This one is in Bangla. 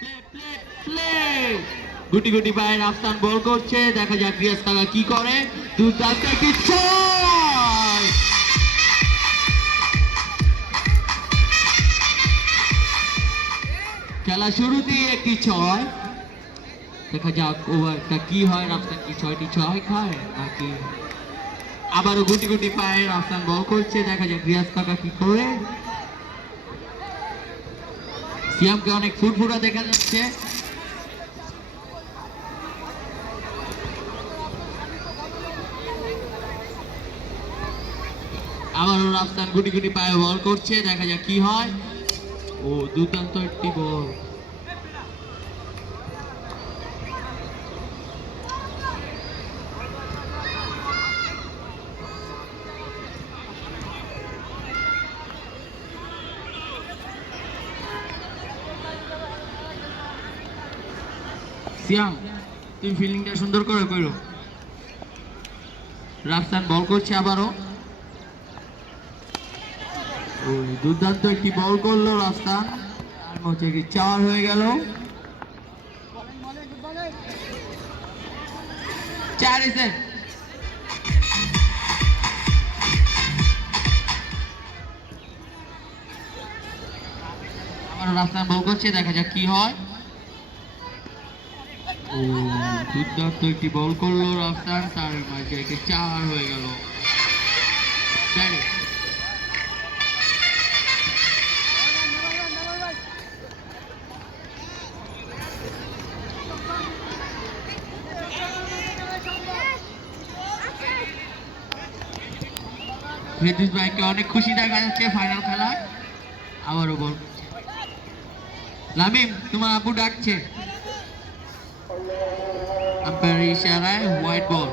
প্লে প্লে প্লে গুটি গুটি পায়ে রাফসান বল করছে, দেখা যাক রিয়াজ কাকা কি করে। দুর্দান্ত একটি ছয়, খেলা শুরুতেই একটি ছয়। দেখা যাক ওভারটা কি হয়, রাফসান কি ছয়টি ছয় খায় নাকি। আবারও গুটি গুটি পায়ে রাফসান বল করছে, দেখা যাক রিয়াজ কাকা কি করে। সিয়ামকে অনেক ফুটফুটা দেখা যাচ্ছে। আবারও রাফসান গুটি গুটি পায়ে বল করছে, দেখা যাক কি হয়। ও দুর্দান্ত একটি বল। সিয়াম, তুমি ফিল্ডিংটা সুন্দর করে করো। রাফসান বল করছে আবারও। ওই দুর্দান্ত একটি বল করলো রাফসান, তার মধ্যে একটি চার হয়ে গেল। 4 এসে আবারও রাফসান বল করছে, দেখা যাক কি হয়। ও দুর্দান্ত একটি বল করলো রাফসান, তার মাঝে একটি চার হয়ে গেল। ফেরদৌস ভাইকে অনেক খুশি দেখা যাচ্ছে ফাইনাল খেলায়। আবারও বল, লামিম তোমার আব্বু ডাকছে। আম্পায়ার ইশারায় হোয়াইট বল।